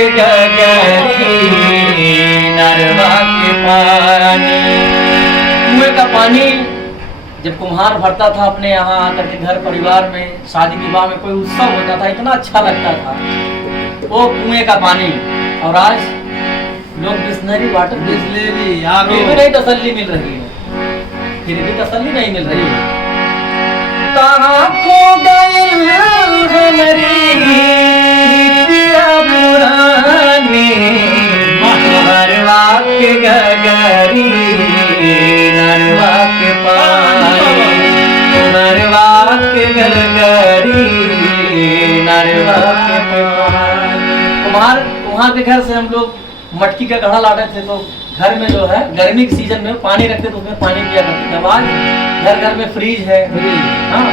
के गगरी नरवा के पानी। कुएं का पानी जब कुम्हार भरता था अपने यहाँ आकर के घर परिवार में, शादी विवाह में कोई उत्सव होता था, इतना अच्छा लगता था वो कुएं का पानी। और आज लोग बिस्लरी वाटर, बिस्लेरी फिर भी नहीं तसल्ली मिल रही है, फिर भी तसल्ली नहीं मिल रही है। कहाँ खो गई हमारी प्रीतिया पुरानी, नरवा के गगरी नरवा के पानी, नरवा के गगरी नरवा के पानी। कुम्हार के घर से हम लोग मटकी का घड़ा लाते थे, तो घर में जो है गर्मी के सीजन में पानी रखते तो उसमें पानी पिया करते थे। अब आज घर घर में फ्रिज है। हाँ,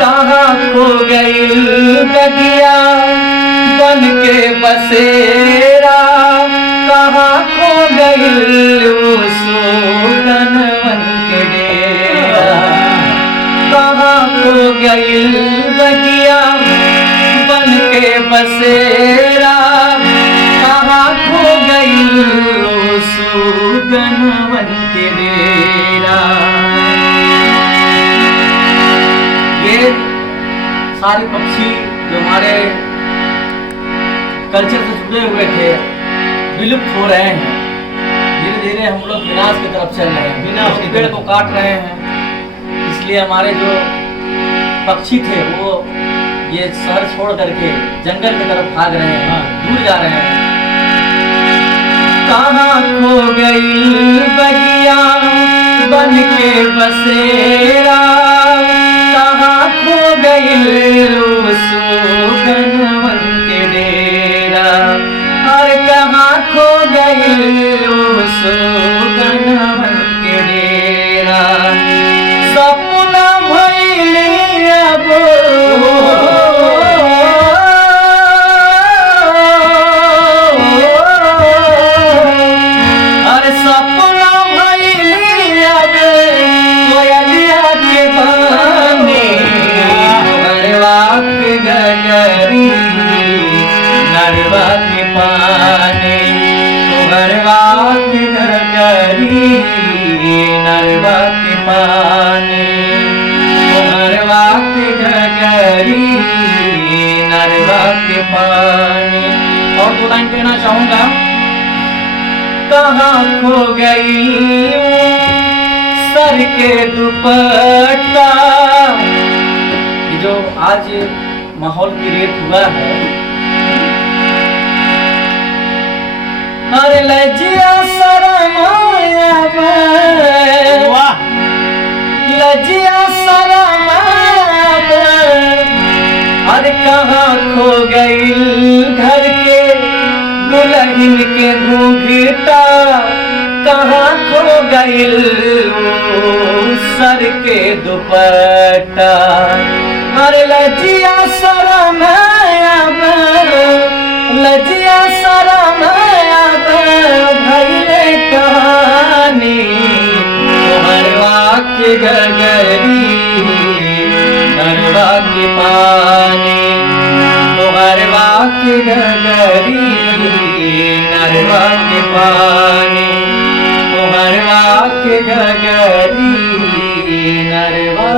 कहाँ खो गई बगिया बन के बसेरा, कहाँ खो गई सुगन बन के डेरा, कहाँ खो गई बगिया बन के बसेरा, कहाँ खो गई सुगन बन के डेरा। ये सारे पक्षी जो हमारे कल्चर से जुड़े हुए थे विलुप्त हो रहे हैं। धीरे धीरे हम लोग विनाश की तरफ चल रहे हैं, विनाश के पेड़ को काट रहे हैं। इसलिए हमारे जो पक्षी थे वो ये शहर छोड़ करके जंगल की तरफ भाग रहे हैं, दूर जा रहे हैं। कहाँ खो गई बगिया बन के बसेरा, कहाँ खो गई सुगन बन के डेरा, और कहाँ खो गई सुगन बन के डेरा। सपना भइले अब नरवा के पानी, नरवा के गगरी नरवा के पानी, नरवा के गगरी नरवा के पानी। और दो लाइन कहना चाहूंगा। कहाँ खो गई सर के दुपट्टा, जो आज माहौल क्रिएट हुआ है। अरे लजिया शरमाया लजिया शरमाया, अरे कहाँ खो गई घर के दुल्हन के घूंघटा, कहाँ खो गई सर के दुपट्टा। अरे लजिया शरमाया लजिया शरमाया भइले कहानी, नरवा के गगरी नरवा के पानी, नरवा के गगरी नरवा के पानी, नरवा के गगरी नरवा